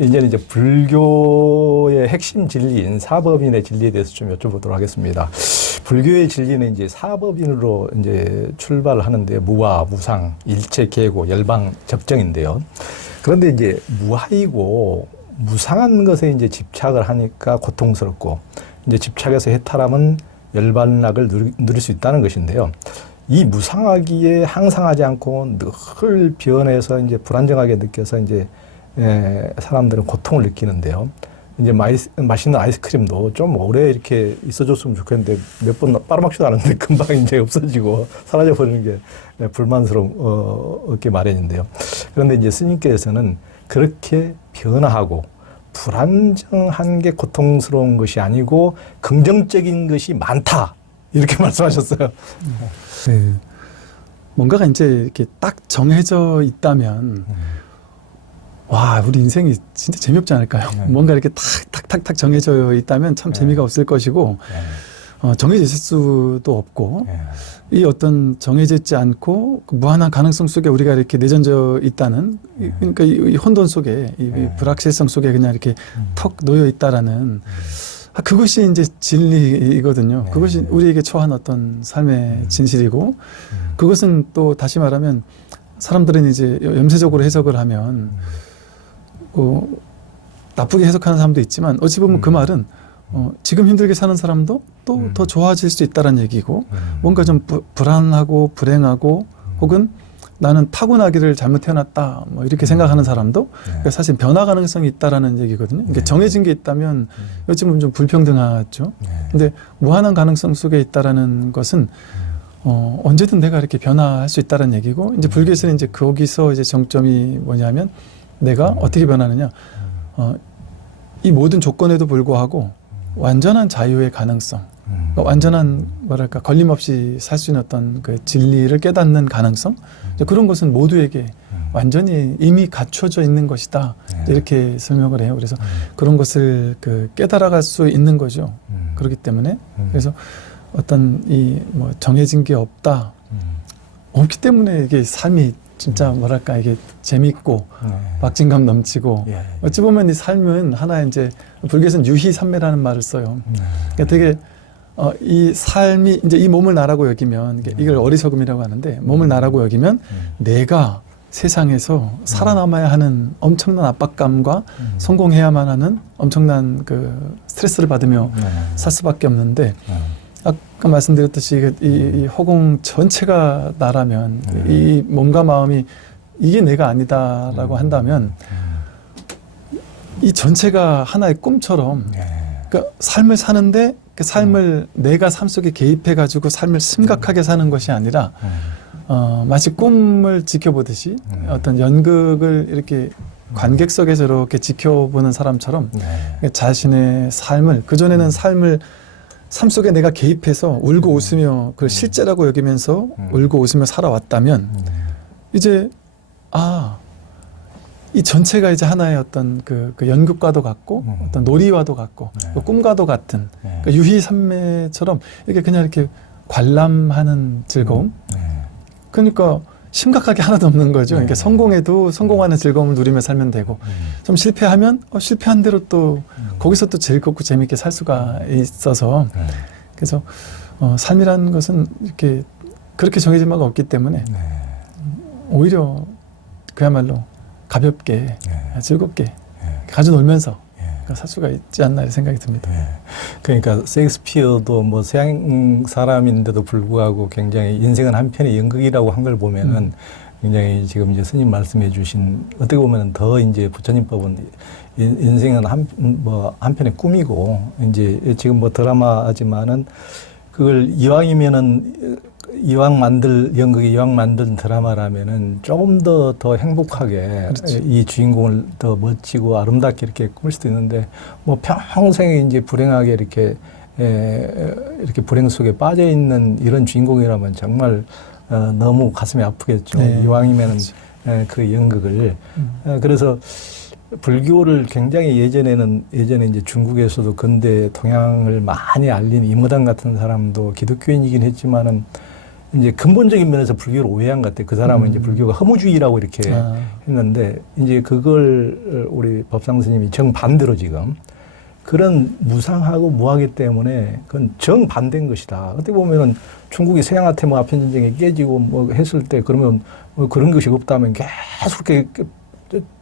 이제는 이제 불교의 핵심 진리인 사법인의 진리에 대해서 좀 여쭤보도록 하겠습니다. 불교의 진리는 이제 사법인으로 이제 출발을 하는데 무와, 무상, 일체, 계고, 열방, 접정인데요. 그런데 이제 무하이고 무상한 것에 이제 집착을 하니까 고통스럽고 이제 집착해서 해탈하면 열반락을 누릴 수 있다는 것인데요. 이 무상하기에 항상하지 않고 늘 변해서 이제 불안정하게 느껴서 이제 사람들은 고통을 느끼는데요. 이제 맛있는 아이스크림도 좀 오래 이렇게 있어줬으면 좋겠는데 몇 번 빨아먹지도 않았는데 금방 이제 없어지고 사라져버리는 게 불만스럽게 마련인데요. 그런데 이제 스님께서는 그렇게 변화하고 불안정한 게 고통스러운 것이 아니고 긍정적인 것이 많다. 이렇게 말씀하셨어요. 네. 뭔가가 이제 이렇게 딱 정해져 있다면 와, 우리 인생이 진짜 재미없지 않을까요? 뭔가 이렇게 탁 정해져 있다면 참 재미가 없을 것이고, 정해져 있을 수도 없고, 이 어떤 정해져 있지 않고, 그 무한한 가능성 속에 우리가 이렇게 내전져 있다는, 그러니까 이 혼돈 속에, 이 불확실성 속에 그냥 이렇게 턱 놓여 있다라는, 그것이 이제 진리이거든요. 그것이 우리에게 처한 어떤 삶의 진실이고, 그것은 또 다시 말하면, 사람들은 이제 염세적으로 해석을 하면, 나쁘게 해석하는 사람도 있지만 어찌 보면 그 말은 지금 힘들게 사는 사람도 또 더 좋아질 수 있다는 얘기고 뭔가 좀 불안하고 불행하고 혹은 나는 타고나기를 잘못 태어났다 뭐 이렇게 생각하는 사람도 그러니까 사실 변화 가능성이 있다라는 얘기거든요. 그러니까 정해진 게 있다면 어찌 보면 좀 불평등하죠. 근데 무한한 가능성 속에 있다라는 것은 언제든 내가 이렇게 변화할 수 있다는 얘기고 이제 불교에서는 이제 거기서 이제 정점이 뭐냐면 내가 어떻게 변하느냐 이 모든 조건에도 불구하고 완전한 자유의 가능성 그러니까 완전한 뭐랄까 걸림없이 살 수 있는 어떤 그 진리를 깨닫는 가능성 그런 것은 모두에게 완전히 이미 갖춰져 있는 것이다 이렇게 설명을 해요. 그래서 그런 것을 그 깨달아갈 수 있는 거죠. 그렇기 때문에 그래서 어떤 이 뭐 정해진 게 없다 없기 때문에 이게 삶이 진짜 뭐랄까 이게 재밌고 박진감 넘치고 어찌 보면 이 삶은 하나의 이제 불교에서는 유희삼매라는 말을 써요. 그러니까 되게 이 삶이 이제 이 몸을 나라고 여기면 이걸 어리석음이라고 하는데 몸을 나라고 여기면 내가 세상에서 살아남아야 하는 엄청난 압박감과 성공해야만 하는 엄청난 그 스트레스를 받으며 살 수밖에 없는데 아까 말씀드렸듯이 이 허공 전체가 나라면 이 몸과 마음이 이게 내가 아니다라고 한다면 이 전체가 하나의 꿈처럼 그러니까 삶을 사는데 그 삶을 내가 삶 속에 개입해가지고 삶을 심각하게 사는 것이 아니라 마치 꿈을 지켜보듯이 어떤 연극을 이렇게 관객석에서 이렇게 지켜보는 사람처럼 자신의 삶을 그전에는 삶 속에 내가 개입해서 울고 웃으며 그걸 실제라고 여기면서 울고 웃으며 살아왔다면 이제 이 전체가 이제 하나의 어떤 그 연극과도 같고 어떤 놀이와도 같고 꿈과도 같은 그러니까 유희삼매처럼 이렇게 그냥 이렇게 관람하는 즐거움 그러니까 심각하게 하나도 없는 거죠. 그러니까 성공해도 성공하는 즐거움을 누리며 살면 되고 좀 실패하면 실패한 대로 또 거기서 또 즐겁고 재밌게 살 수가 있어서 그래서 삶이라는 것은 이렇게 그렇게 정해진 바가 없기 때문에 오히려 그야말로 가볍게 즐겁게 가져 놀면서 살 수가 있지 않나 생각이 듭니다. 그러니까 셰익스피어도 뭐 서양 사람인데도 불구하고 굉장히 인생은 한편의 연극이라고 한 걸 보면은 굉장히 지금 이제 스님 말씀해 주신 어떻게 보면은 더 이제 부처님법은 인생은 한편의 꿈이고 이제 지금 뭐 드라마지만은 그걸 이왕 만든 드라마라면은 조금 더 행복하게 그렇지. 이 주인공을 더 멋지고 아름답게 이렇게 꾸밀 수도 있는데 뭐 평생에 이제 불행하게 이렇게 불행 속에 빠져 있는 이런 주인공이라면 정말 너무 가슴이 아프겠죠. 이왕이면은 그 연극을 그래서 불교를 굉장히 예전에 이제 중국에서도 근대 동양을 많이 알린 이무당 같은 사람도 기독교인이긴 했지만은 이제 근본적인 면에서 불교를 오해한 것 같아요. 그 사람은 이제 불교가 허무주의라고 이렇게 했는데 이제 그걸 우리 법상 스님이 정반대로 지금 그런 무상하고 무하기 때문에 그건 정반대인 것이다. 어떻게 보면은 중국이 서양한테 뭐 아편 전쟁에 깨지고 뭐 했을 때 그러면 뭐 그런 것이 없다면 계속 이렇게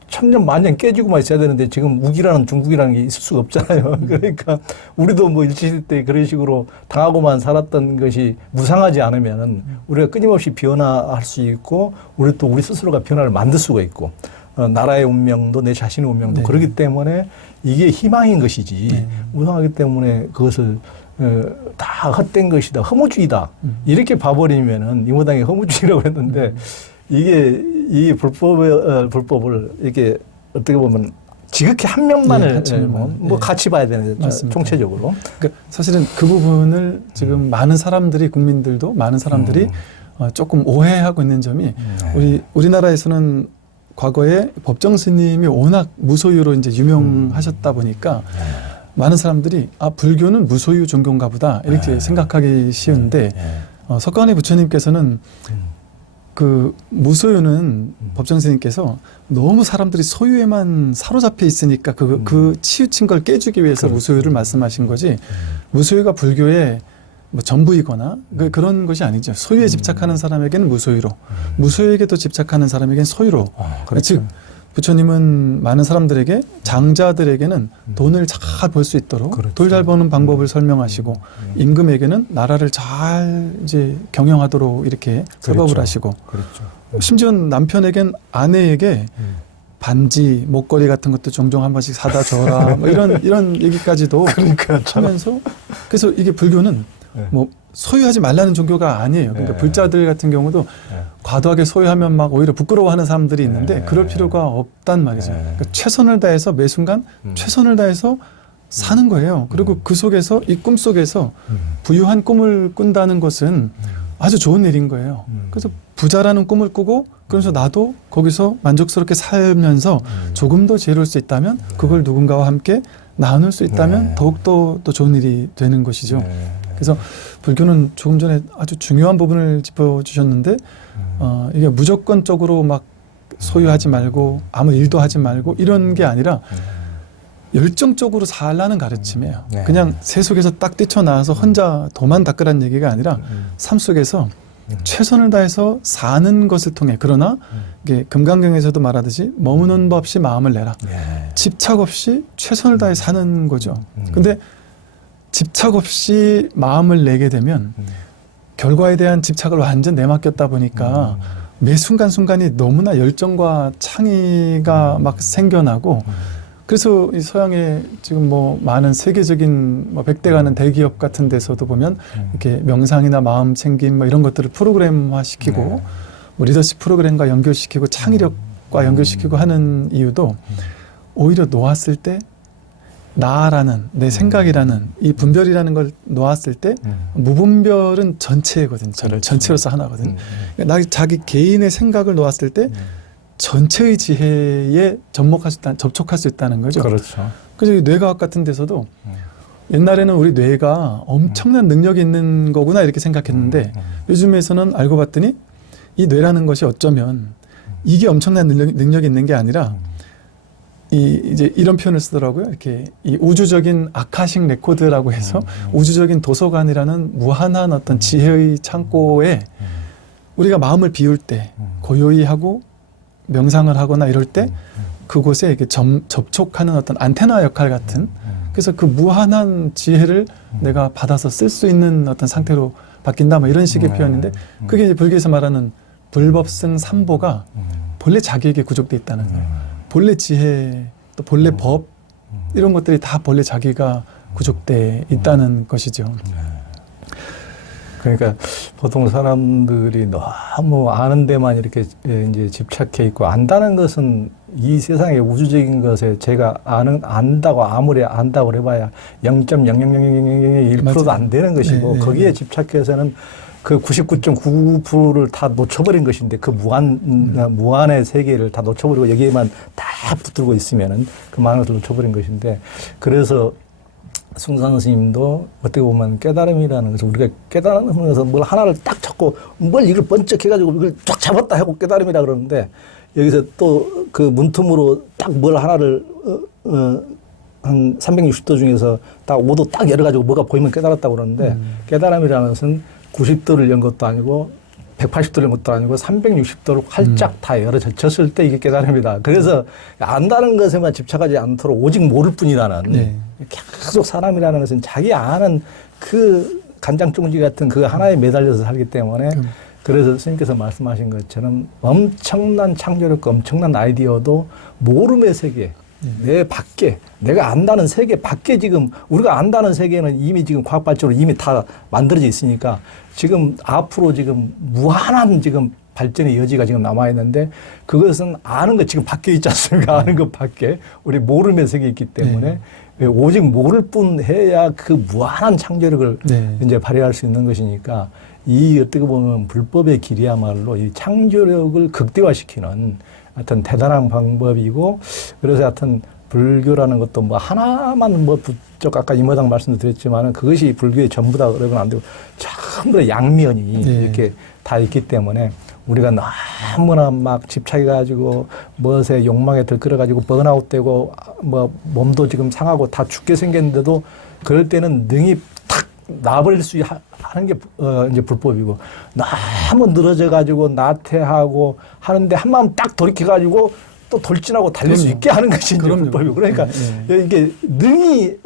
천년 만년 깨지고만 있어야 되는데 지금 우기라는 중국이라는 게 있을 수가 없잖아요. 그러니까 우리도 뭐 일제시대 때 그런 식으로 당하고만 살았던 것이 무상하지 않으면은 우리가 끊임없이 변화할 수 있고 우리 또 우리 스스로가 변화를 만들 수가 있고 나라의 운명도 내 자신의 운명도 네. 그렇기 때문에 이게 희망인 것이지 네. 무상하기 때문에 그것을 다 헛된 것이다. 허무주의다. 이렇게 봐버리면은 이모당이 허무주의라고 했는데 이게 이 불법을 이렇게 어떻게 보면 지극히 한 면만을 네, 뭐 같이 봐야 되는 맞습니다. 총체적으로. 그러니까 사실은 그 부분을 지금 많은 사람들이 국민들도 많은 사람들이 조금 오해하고 있는 점이 우리나라에서는 과거에 법정 스님이 워낙 무소유로 이제 유명하셨다 보니까 많은 사람들이 불교는 무소유 종교인가 보다 이렇게 생각하기 쉬운데 석가모니 부처님께서는 그 무소유는 법정 스님께서 너무 사람들이 소유에만 사로잡혀 있으니까 그 치우친 걸 깨주기 위해서 무소유를 말씀하신 거지 무소유가 불교의 뭐 전부이거나 그런 것이 아니죠. 소유에 집착하는 사람에게는 무소유로 무소유에게 또 집착하는 사람에게는 소유로 그렇죠. 즉 부처님은 많은 사람들에게 장자들에게는 돈을 잘 벌 수 있도록 그렇죠. 돈 잘 버는 방법을 설명하시고 임금에게는 나라를 잘 이제 경영하도록 이렇게 설법을 그렇죠. 하시고 그렇죠. 심지어 남편에겐 아내에게 반지, 목걸이 같은 것도 종종 한 번씩 사다 줘라 뭐 이런 얘기까지도 그러니까 하면서 그래서 이게 불교는 뭐 소유하지 말라는 종교가 아니에요. 그러니까 불자들 같은 경우도 과도하게 소유하면 막 오히려 부끄러워하는 사람들이 있는데 그럴 필요가 없단 말이죠. 그러니까 최선을 다해서 매 순간 최선을 다해서 사는 거예요. 그리고 그 속에서 이 꿈 속에서 부유한 꿈을 꾼다는 것은 아주 좋은 일인 거예요. 그래서 부자라는 꿈을 꾸고 그래서 나도 거기서 만족스럽게 살면서 조금 더 지혜로울 수 있다면 그걸 누군가와 함께 나눌 수 있다면 더욱더 또 좋은 일이 되는 것이죠. 그래서 불교는 조금 전에 아주 중요한 부분을 짚어주셨는데 이게 무조건적으로 막 소유하지 말고 아무 일도 하지 말고 이런 게 아니라 열정적으로 살라는 가르침이에요. 그냥 세속에서 딱 뛰쳐나와서 혼자 도만 닦으라는 얘기가 아니라 삶 속에서 최선을 다해서 사는 것을 통해 그러나 이게 금강경에서도 말하듯이 머무는 법 없이 마음을 내라. 집착 없이 최선을 다해 사는 거죠. 근데 집착 없이 마음을 내게 되면 결과에 대한 집착을 완전 내맡겼다 보니까 매 순간순간이 너무나 열정과 창의가 막 생겨나고 그래서 이 서양의 지금 뭐 많은 세계적인 뭐 100대 가는 대기업 같은 데서도 보면 이렇게 명상이나 마음 챙김 뭐 이런 것들을 프로그램화 시키고 뭐 리더십 프로그램과 연결시키고 창의력과 연결시키고 하는 이유도 오히려 놓았을 때 나라는 내 생각이라는 이 분별이라는 걸 놓았을 때 무분별은 전체거든요. 전체로서 하나거든요. 그러니까 자기 개인의 생각을 놓았을 때 전체의 지혜에 접촉할 수 있다는 거죠. 그렇죠. 그래서 이 뇌과학 같은 데서도 옛날에는 우리 뇌가 엄청난 능력이 있는 거구나 이렇게 생각했는데 요즘에서는 알고 봤더니 이 뇌라는 것이 어쩌면 이게 엄청난 능력이 있는 게 아니라 이제 이런 표현을 쓰더라고요. 이렇게 이 우주적인 아카식 레코드라고 해서 우주적인 도서관이라는 무한한 어떤 지혜의 창고에 우리가 마음을 비울 때 고요히 하고 명상을 하거나 이럴 때 그곳에 이렇게 접촉하는 어떤 안테나 역할 같은 그래서 그 무한한 지혜를 내가 받아서 쓸 수 있는 어떤 상태로 바뀐다 뭐 이런 식의 표현인데 그게 이제 불교에서 말하는 불법승 삼보가 본래 자기에게 구족돼 있다는 거예요. 본래 지혜, 또 본래 법 이런 것들이 다 본래 자기가 구족돼 있다는 것이죠. 그러니까 보통 사람들이 너무 아는 데만 이렇게 이제 집착해 있고 안다는 것은 이 세상의 우주적인 것에 제가 안다고 아무리 안다고 해봐야 0.00001%도 안 되는 것이고 거기에 집착해서는 그 99.99%를 다 놓쳐버린 것인데 그 무한의 세계를 다 놓쳐버리고 여기에만 다 붙들고 있으면은 그 많은 것을 놓쳐버린 것인데 그래서 숭상 스님도 어떻게 보면 깨달음이라는 것을 우리가 깨달으면서 뭘 하나를 딱 잡고 뭘 이걸 번쩍 해가지고 이걸 쫙 잡았다 하고 깨달음이라 그러는데 여기서 또 그 문틈으로 딱 뭘 하나를 한 360도 중에서 딱 5도 딱 열어가지고 뭐가 보이면 깨달았다고 그러는데 깨달음이라는 것은 90도를 연 것도 아니고 180도를 연 것도 아니고 360도를 활짝 다 열어졌을 때 이게 깨달음이다. 그래서 안다는 것에만 집착하지 않도록 오직 모를 뿐이라는 네. 계속 사람이라는 것은 자기 아는 그 간장종지 같은 그 하나에 매달려서 살기 때문에 그래서 스님께서 말씀하신 것처럼 엄청난 창조력과 엄청난 아이디어도 모름의 세계, 내 밖에, 내가 안다는 세계 밖에 지금 우리가 안다는 세계는 이미 지금 과학 발전으로 이미 다 만들어져 있으니까 지금 앞으로 지금 무한한 지금 발전의 여지가 지금 남아 있는데 그것은 아는 것 지금 밖에 있지 않습니까? 아는 것 밖에 우리 모름의 세계에 있기 때문에 오직 모를 뿐 해야 그 무한한 창조력을 이제 발휘할 수 있는 것이니까 이 어떻게 보면 불법의 길이야말로 이 창조력을 극대화시키는 하여튼 대단한 방법이고 그래서 하여튼 불교라는 것도 뭐 하나만 뭐 부쩍 아까 이모당 말씀도 드렸지만은 그것이 불교의 전부다 그러면 안 되고 전부 다 양면이 이렇게 다 있기 때문에 우리가 너무나 막 집착해가지고 무엇에 욕망에 들끓어가지고 번아웃되고 뭐 몸도 지금 상하고 다 죽게 생겼는데도 그럴 때는 능히 탁 놔버릴 수 하는 게 이제 불법이고 너무 늘어져가지고 나태하고 하는데 한 마음 딱 돌이켜가지고 또 돌진하고 달릴 수 있게 하는 것이 이제 불법이고 그러니까 이게 능히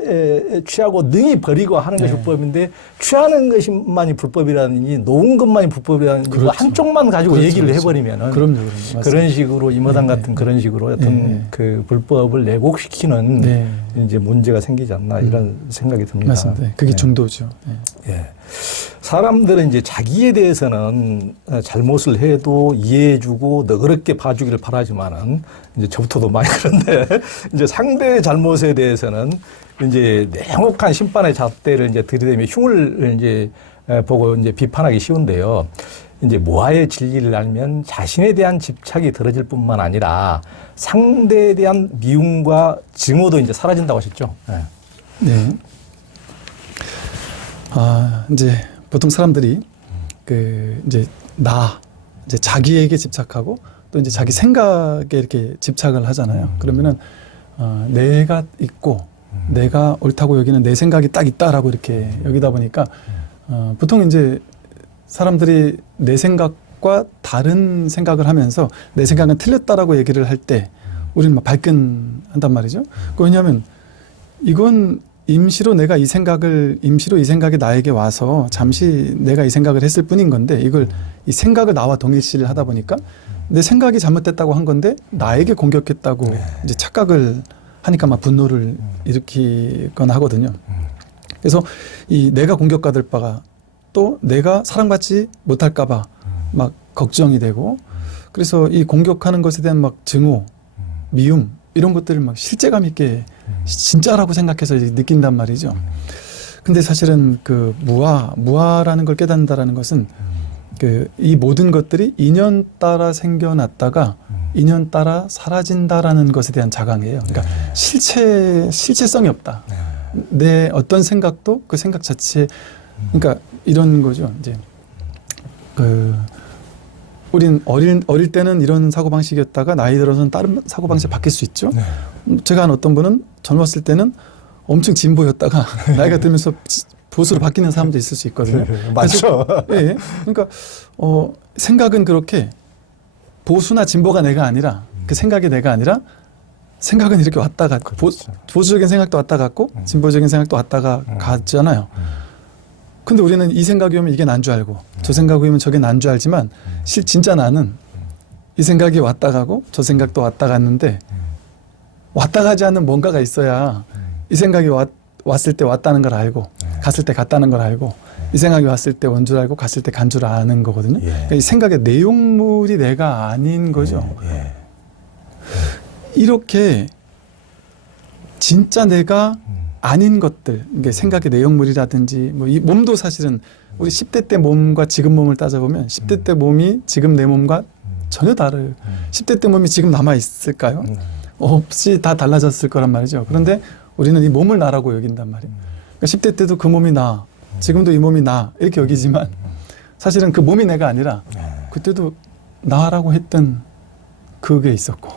취하고 능히 버리고 하는 것이 불법인데 취하는 것만이 불법이라든지 놓은 것만이 불법이라든지 한쪽만 가지고 얘기를 해버리면은 그런 식으로 이모당 같은 그런 식으로 어떤 그 불법을 내곡시키는 이제 문제가 생기지 않나 이런 생각이 듭니다. 맞습니다. 그게 중도죠. 예. 사람들은 이제 자기에 대해서는 잘못을 해도 이해해주고 너그럽게 봐주기를 바라지만은 이제 저부터도 많이 그런데 이제 상대의 잘못에 대해서는 이제 냉혹한 심판의 잣대를 이제 들이대며 흉을 이제 보고 이제 비판하기 쉬운데요. 이제 무아의 진리를 알면 자신에 대한 집착이 들어질 뿐만 아니라 상대에 대한 미움과 증오도 이제 사라진다고 하셨죠. 네. 이제 보통 사람들이 이제 이제 자기에게 집착하고 또 이제 자기 생각에 이렇게 집착을 하잖아요. 그러면은 내가 있고 내가 옳다고 여기는 내 생각이 딱 있다라고 이렇게 여기다 보니까 보통 이제 사람들이 내 생각과 다른 생각을 하면서 내 생각은 틀렸다라고 얘기를 할 때 우리는 막 발끈한단 말이죠. 왜냐하면 이건 임시로 이 생각이 나에게 와서 잠시 내가 이 생각을 했을 뿐인 건데 이 생각을 나와 동일시를 하다 보니까 내 생각이 잘못됐다고 한 건데 나에게 공격했다고 이제 착각을 하니까 막 분노를 일으키거나 하거든요. 그래서 이 내가 공격받을 바가 또 내가 사랑받지 못할까봐 막 걱정이 되고 그래서 이 공격하는 것에 대한 막 증오, 미움 이런 것들을 막 실제감 있게 진짜라고 생각해서 느낀단 말이죠. 근데 사실은 그 무아라는 걸 깨닫는다라는 것은 이 모든 것들이 인연 따라 생겨났다가 인연 따라 사라진다라는 것에 대한 자강이에요. 그러니까 실체성이 없다. 내 어떤 생각도 그 생각 자체, 그러니까 이런 거죠. 이제 우린 어릴 때는 이런 사고방식이었다가 나이 들어서는 다른 사고방식이 바뀔 수 있죠. 제가 한 어떤 분은 젊었을 때는 엄청 진보였다가 나이가 들면서 보수로 바뀌는 사람도 있을 수 있거든요. 맞죠. 예. 그러니까 생각은 그렇게 보수나 진보가 내가 아니라 그 생각이 내가 아니라 생각은 이렇게 왔다 갔고 보수적인 생각도 왔다 갔고 진보적인 생각도 왔다가 갔잖아요. 근데 우리는 이 생각이 오면 이게 난 줄 알고 저 생각이 오면 저게 난 줄 알지만 진짜 나는 이 생각이 왔다 가고 저 생각도 왔다 갔는데 왔다 가지 않는 뭔가가 있어야 이 생각이 왔을 때 왔다는 걸 알고 갔을 때 갔다는 걸 알고 이 생각이 왔을 때 온 줄 알고 갔을 때 간 줄 아는 거거든요. 그러니까 이 생각의 내용물이 내가 아닌 거죠. 이렇게 진짜 내가 아닌 것들, 그러니까 생각의 내용물이라든지 뭐 이 몸도 사실은 우리 10대 때 몸과 지금 몸을 따져보면 10대 때 몸이 지금 내 몸과 전혀 10대 때 몸이 지금 남아 있을까요? 없이 다 달라졌을 거란 말이죠. 그런데 우리는 이 몸을 나라고 여긴단 말이에요. 그러니까 10대 때도 그 몸이 나, 지금도 이 몸이 나 이렇게 여기지만 사실은 그 몸이 내가 아니라 그때도 나라고 했던 그게 있었고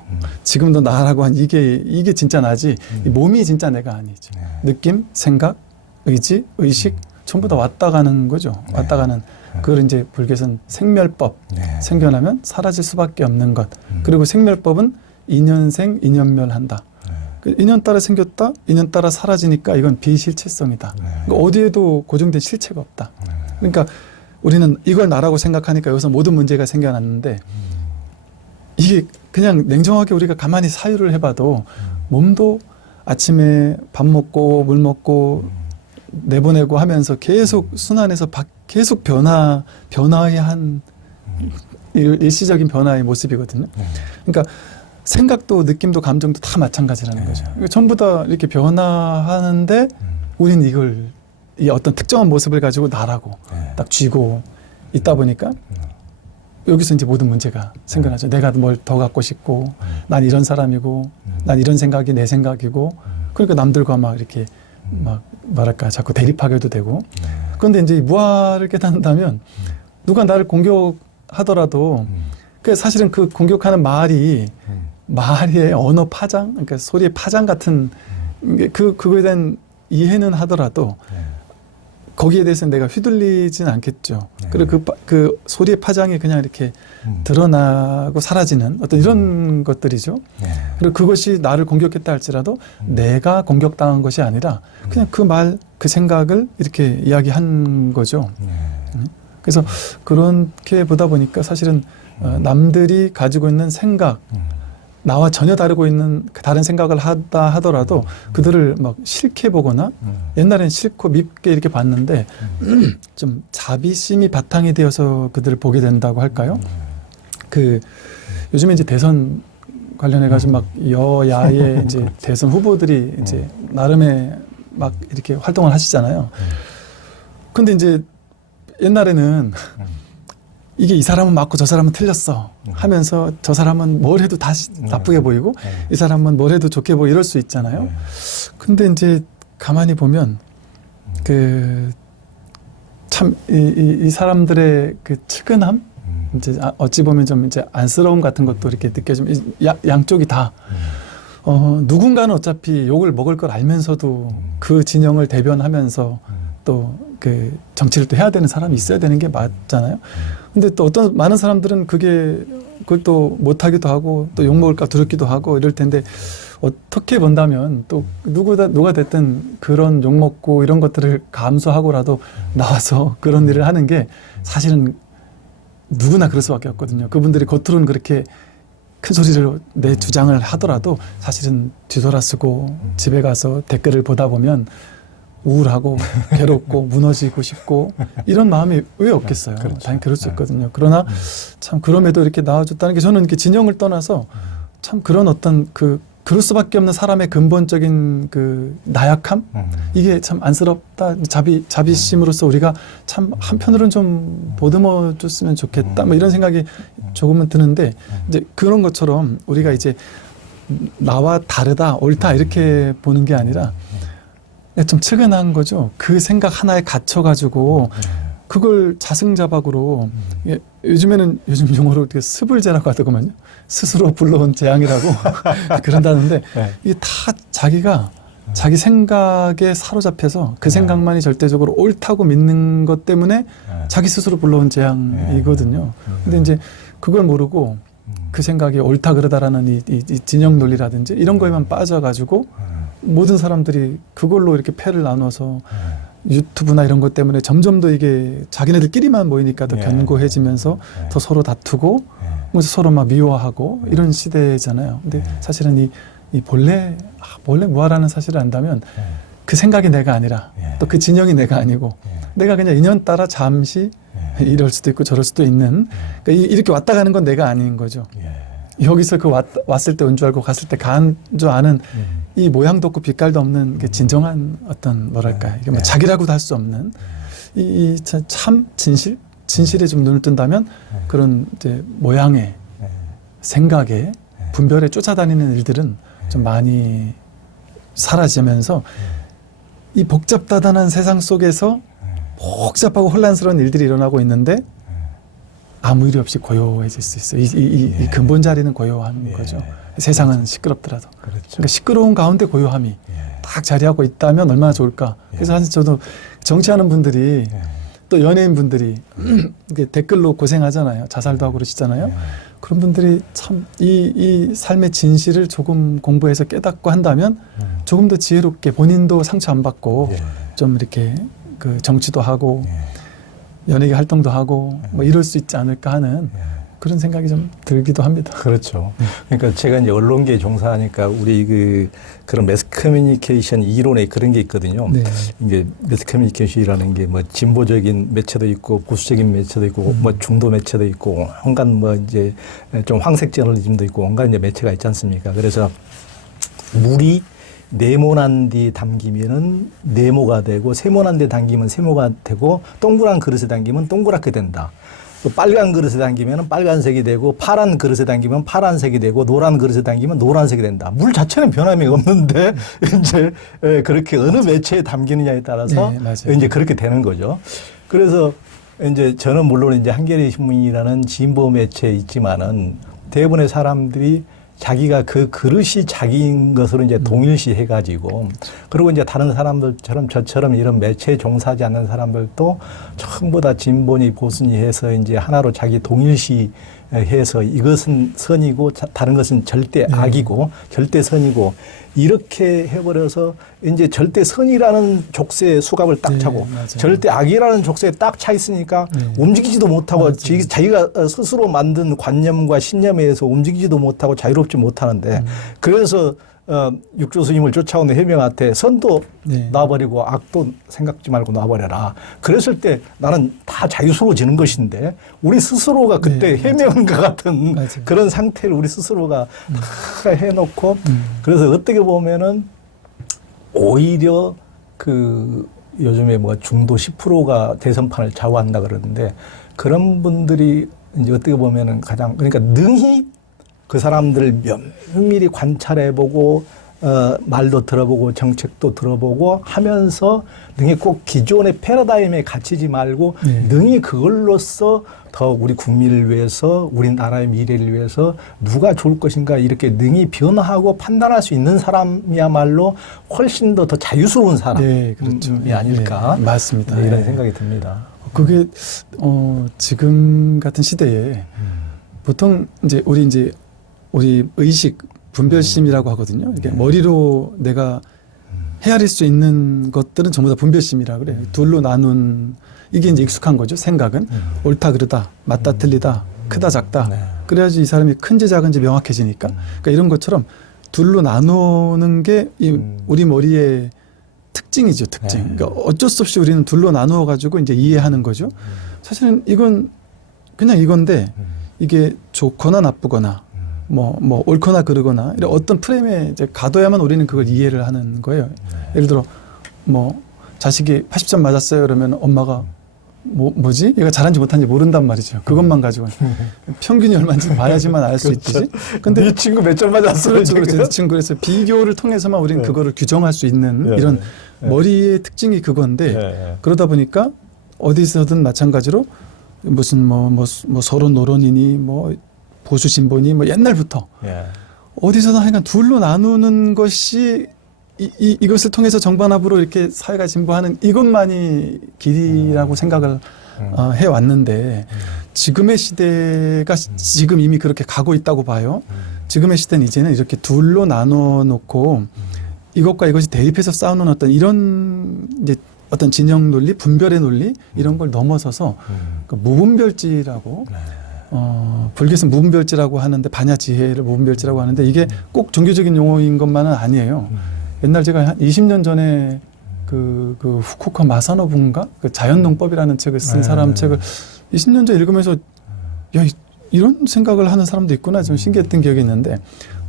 지금도 나라고 한 이게 진짜 나지 이 몸이 진짜 내가 아니지. 느낌, 생각, 의지, 의식 전부 다 왔다 가는 거죠. 왔다 가는 그걸 이제 불교에서는 생멸법, 생겨나면 사라질 수밖에 없는 것. 그리고 생멸법은 인연생, 인연멸한다. 그 인연 따라 생겼다, 인연 따라 사라지니까 이건 비실체성이다. 그러니까 어디에도 고정된 실체가 없다. 그러니까 우리는 이걸 나라고 생각하니까 여기서 모든 문제가 생겨났는데 이게 그냥 냉정하게 우리가 가만히 사유를 해봐도 몸도 아침에 밥 먹고 물 먹고 내보내고 하면서 계속 순환해서 계속 변화의 한 일시적인 변화의 모습이거든요. 그러니까 생각도 느낌도 감정도 다 마찬가지라는 거죠. 그러니까 전부 다 이렇게 변화하는데 우리는 이걸 이 어떤 특정한 모습을 가지고 나라고 딱 쥐고 있다 보니까 여기서 이제 모든 문제가 생겨나죠. 내가 뭘 더 갖고 싶고 난 이런 사람이고 난 이런 생각이 내 생각이고 그러니까 남들과 막 이렇게 막 뭐랄까 자꾸 대립하게도 되고 그런데 이제 무아를 깨닫는다면 누가 나를 공격하더라도 그 사실은 그 공격하는 말의 언어 파장, 그러니까 소리의 파장 같은 그거에 대한 이해는 하더라도 거기에 대해서는 내가 휘둘리진 않겠죠. 그리고 그 소리의 파장이 그냥 이렇게 드러나고 사라지는 어떤 이런 것들이죠. 그리고 그것이 나를 공격했다 할지라도 내가 공격당한 것이 아니라 그냥 그 말, 그 생각을 이렇게 이야기한 거죠. 그래서 그렇게 보다 보니까 사실은 남들이 가지고 있는 생각, 나와 전혀 다른 생각을 하다 하더라도 그들을 막 싫게 보거나 옛날엔 싫고 밉게 이렇게 봤는데 좀 자비심이 바탕이 되어서 그들을 보게 된다고 할까요? 그 요즘에 이제 대선 관련해가지고 막 여야의 이제 대선 후보들이 이제 나름의 막 이렇게 활동을 하시잖아요. 근데 이제 옛날에는 이게 이 사람은 맞고 저 사람은 틀렸어 하면서 저 사람은 뭘 해도 다 나쁘게 보이고 이 사람은 뭘 해도 좋게 보이고 이럴 수 있잖아요. 근데 이제 가만히 보면 그 참 이 사람들의 그 측은함 이제 어찌 보면 좀 이제 안쓰러움 같은 것도 이렇게 느껴지면 양쪽이 다 누군가는 어차피 욕을 먹을 걸 알면서도 그 진영을 대변하면서 또 그 정치를 또 해야 되는 사람이 있어야 되는 게 맞잖아요. 근데 또 어떤 많은 사람들은 그걸 또 못하기도 하고 또 욕먹을까 두렵기도 하고 이럴 텐데 어떻게 본다면 또 누가 됐든 그런 욕먹고 이런 것들을 감수하고라도 나와서 그런 일을 하는 게 사실은 누구나 그럴 수밖에 없거든요. 그분들이 겉으로는 그렇게 큰 소리를 내 주장을 하더라도 사실은 뒤돌아서고 집에 가서 댓글을 보다 보면 우울하고 괴롭고 무너지고 싶고 이런 마음이 왜 없겠어요. 그렇죠. 당연히 그럴 수 있거든요. 그러나 참 그럼에도 이렇게 나와줬다는 게 저는 이렇게 진영을 떠나서 참 그런 어떤 그럴 수밖에 없는 사람의 근본적인 그 나약함 이게 참 안쓰럽다. 자비심으로서 우리가 참 한편으로는 좀 보듬어 줬으면 좋겠다. 뭐 이런 생각이 조금은 드는데 이제 그런 것처럼 우리가 이제 나와 다르다, 옳다 이렇게 보는 게 아니라 좀 측은한 거죠. 그 생각 하나에 갇혀가지고 그걸 자승자박으로 요즘 용어로 스불제라고 하더구만요. 스스로 불러온 재앙이라고 그런다는데 이게 다 자기가 자기 생각에 사로잡혀서 그 생각만이 절대적으로 옳다고 믿는 것 때문에 자기 스스로 불러온 재앙이거든요. 근데 이제 그걸 모르고 그 생각이 옳다 그러다라는 이 진영 논리라든지 이런 거에만 빠져가지고 모든 사람들이 그걸로 이렇게 패를 나눠서 유튜브나 이런 것 때문에 점점 더 이게 자기네들끼리만 모이니까 더 견고해지면서 더 서로 다투고 서로 막 미워하고 이런 시대잖아요. 근데 사실은 이 본래 무아라는 사실을 안다면 그 생각이 내가 아니라 또 그 진영이 내가 아니고 내가 그냥 인연 따라 잠시 이럴 수도 있고 저럴 수도 있는 그러니까 이렇게 왔다 가는 건 내가 아닌 거죠. 여기서 왔을 때 온 줄 알고 갔을 때 간 줄 아는 이 모양도 없고 빛깔도 없는 게 진정한 어떤 뭐랄까 이게 뭐 자기라고도 할 수 없는 이 참 진실에 좀 눈을 뜬다면 그런 이제 모양의 생각에 분별에 쫓아다니는 일들은 좀 많이 사라지면서 이 복잡다단한 세상 속에서 복잡하고 혼란스러운 일들이 일어나고 있는데 아무 일이 없이 고요해질 수 있어요. 이 근본 자리는 고요한 거죠. 세상은 시끄럽더라도. 그렇죠. 그러니까 시끄러운 가운데 고요함이 딱 자리하고 있다면 얼마나 좋을까. 그래서 사실 저도 정치하는 분들이 또 연예인 분들이 이렇게 댓글로 고생하잖아요. 자살도 하고 그러시잖아요. 그런 분들이 참 이 삶의 진실을 조금 공부해서 깨닫고 한다면 조금 더 지혜롭게 본인도 상처 안 받고 좀 이렇게 그 정치도 하고 연예계 활동도 하고 뭐 이럴 수 있지 않을까 하는 그런 생각이 좀 들기도 합니다. 그렇죠. 그러니까 제가 이제 언론계에 종사하니까 우리 그런 매스 커뮤니케이션 이론에 그런 게 있거든요. 네. 이게 매스 커뮤니케이션이라는 게 뭐 진보적인 매체도 있고 보수적인 매체도 있고 뭐 중도 매체도 있고 온갖 뭐 이제 좀 황색 저널리즘도 있고 온갖 이제 매체가 있지 않습니까? 그래서 물이 네모난 데 담기면은 네모가 되고 세모난 데 담기면 세모가 되고 동그란 그릇에 담기면 동그랗게 된다. 또 빨간 그릇에 담기면 빨간색이 되고 파란 그릇에 담기면 파란색이 되고 노란 그릇에 담기면 노란색이 된다. 물 자체는 변함이 없는데 이제 그렇게 어느 매체에 담기느냐에 따라서 이제 그렇게 되는 거죠. 그래서 이제 저는 물론 이제 한겨레 신문이라는 진보 매체에 있지만은 대부분의 사람들이 자기가 그 그릇이 자기인 것으로 이제 동일시 해가지고 그리고 이제 다른 사람들처럼 저처럼 이런 매체에 종사하지 않는 사람들도 전부 다 진보니 보수니 해서 이제 하나로 자기 동일시 해서 이것은 선이고 다른 것은 절대 악이고 절대 선이고 이렇게 해버려서 이제 절대 선이라는 족쇄에 수갑을 딱 차고 절대 악이라는 족쇄에 딱 차 있으니까 움직이지도 못하고 자기가 스스로 만든 관념과 신념에 의해서 움직이지도 못하고 자유롭지 못하는데 그래서 육조 스님을 쫓아오는 해명한테 선도 놔버리고 악도 생각지 말고 놔버려라. 그랬을 때 나는 다 자유스러워지는 것인데 우리 스스로가 그때 해명과 같은 그런 상태를 우리 스스로가 다 해놓고 그래서 어떻게 보면은 오히려 그 요즘에 뭐 중도 10%가 대선판을 좌우한다 그러는데 그런 분들이 이제 어떻게 보면은 가장 그러니까 능히 그 사람들을 면밀히 관찰해보고 말도 들어보고 정책도 들어보고 하면서 능히 꼭 기존의 패러다임에 갇히지 말고 능히 그걸로써 더 우리 국민을 위해서 우리나라의 미래를 위해서 누가 좋을 것인가 이렇게 능히 변화하고 판단할 수 있는 사람이야말로 훨씬 더 자유스러운 사람이 아닐까 맞습니다. 이런 생각이 듭니다. 그게 지금 같은 시대에 보통 이제 우리 의식 분별심이라고 하거든요. 이게 머리로 내가 헤아릴 수 있는 것들은 전부 다 분별심이라 그래요. 둘로 나눈 이게 이제 익숙한 거죠. 생각은 옳다 그르다, 맞다 틀리다, 크다 작다. 그래야지 이 사람이 큰지 작은지 명확해지니까. 그러니까 이런 것처럼 둘로 나누는 게 우리 머리의 특징이죠. 특징. 그러니까 어쩔 수 없이 우리는 둘로 나누어 가지고 이제 이해하는 거죠. 사실은 이건 그냥 이건데 이게 좋거나 나쁘거나 뭐 옳거나 그르거나 이런 어떤 프레임에 이제 가둬야만 우리는 그걸 이해를 하는 거예요. 예를 들어 뭐 자식이 80점 맞았어요. 그러면 엄마가 뭐지? 얘가 잘한지 못한지 모른단 말이죠. 그것만 가지고 평균이 얼마인지 봐야지만 알 수 있듯이. 근데 이 친구 몇 점 맞았어? 그렇죠. 이 친구 그래서 비교를 통해서만 우리는 그거를 규정할 수 있는 이런 머리의 특징이 그건데 그러다 보니까 어디서든 마찬가지로 무슨 뭐 서로 노론이니 뭐 보수 진보니 뭐 옛날부터 어디서든 하여간 둘로 나누는 것이 이것을 통해서 정반합으로 이렇게 사회가 진보하는 이것만이 길이라고 생각을 해왔는데 지금의 시대가 지금 이미 그렇게 가고 있다고 봐요. 지금의 시대는 이제는 이렇게 둘로 나눠 놓고 이것과 이것이 대립해서 싸우는 어떤 이런 이제 어떤 진영 논리, 분별의 논리 이런 걸 넘어서서 그 무분별지라고 불교에서 무분별지라고 하는데 반야지혜를 무분별지라고 하는데 이게 꼭 종교적인 용어인 것만은 아니에요. 옛날 제가 한 20년 전에 그 후쿠오카 마사노부인가 그 자연농법이라는 책을 쓴 사람 책을 20년 전에 읽으면서 야 이런 생각을 하는 사람도 있구나 좀 신기했던 기억이 있는데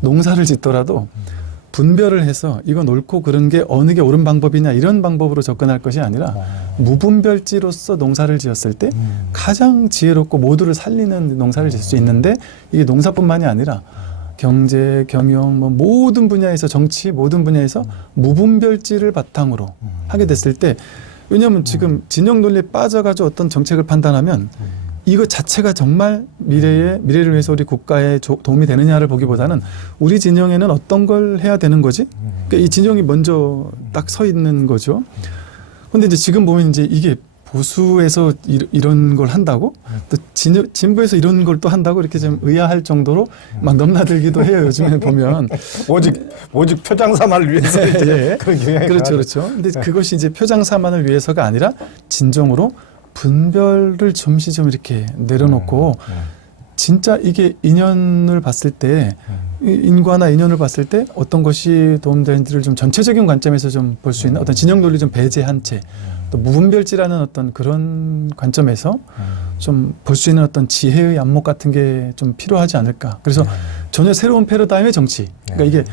농사를 짓더라도 분별을 해서 이건 옳고 그른 게 어느 게 옳은 방법이냐 이런 방법으로 접근할 것이 아니라 무분별지로서 농사를 지었을 때 가장 지혜롭고 모두를 살리는 농사를 지을 수 있는데 이게 농사뿐만이 아니라 경제, 경영, 뭐 모든 분야에서 정치, 모든 분야에서 무분별지를 바탕으로 하게 됐을 때, 왜냐하면 지금 진영 논리에 빠져가지고 어떤 정책을 판단하면 이거 자체가 정말 미래를 위해서 우리 국가에 도움이 되느냐를 보기보다는 우리 진영에는 어떤 걸 해야 되는 거지? 그러니까 이 진영이 먼저 딱 서 있는 거죠. 근데 이제 지금 보면 이제 이게 보수에서 이런 걸 한다고? 또 진보에서 이런 걸 또 한다고? 이렇게 좀 의아할 정도로 막 넘나들기도 해요. 요즘에 보면. 오직 표장사만을 위해서 예. 그런 경향이 그렇죠, 그렇죠. 근데 그것이 이제 표장사만을 위해서가 아니라 진정으로 분별을 잠시 좀 이렇게 내려놓고 진짜 이게 인연을 봤을 때 인과나 인연을 봤을 때 어떤 것이 도움되는지를 좀 전체적인 관점에서 좀 볼 수 있는 어떤 진영 논리 좀 배제한 채 또 무분별지라는 어떤 그런 관점에서 좀 볼 수 있는 어떤 지혜의 안목 같은 게 좀 필요하지 않을까. 그래서 전혀 새로운 패러다임의 정치. 그러니까 이게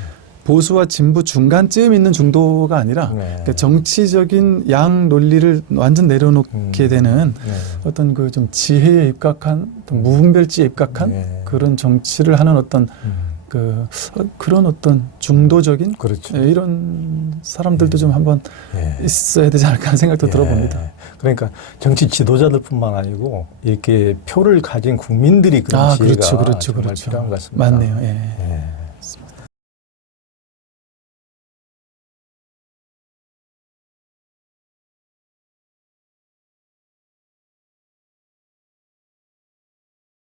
보수와 진보 중간쯤 있는 중도가 아니라 그러니까 정치적인 양 논리를 완전 내려놓게 되는 어떤 그 좀 지혜에 입각한 어떤 무분별지에 입각한 그런 정치를 하는 어떤 그런 어떤 중도적인 그렇죠. 이런 사람들도 좀 한번 있어야 되지 않을까 하는 생각도 들어봅니다. 그러니까 정치 지도자들뿐만 아니고 이렇게 표를 가진 국민들이 그런 지혜가 그렇죠. 정말 필요한 것 같습니다. 맞네요. 예.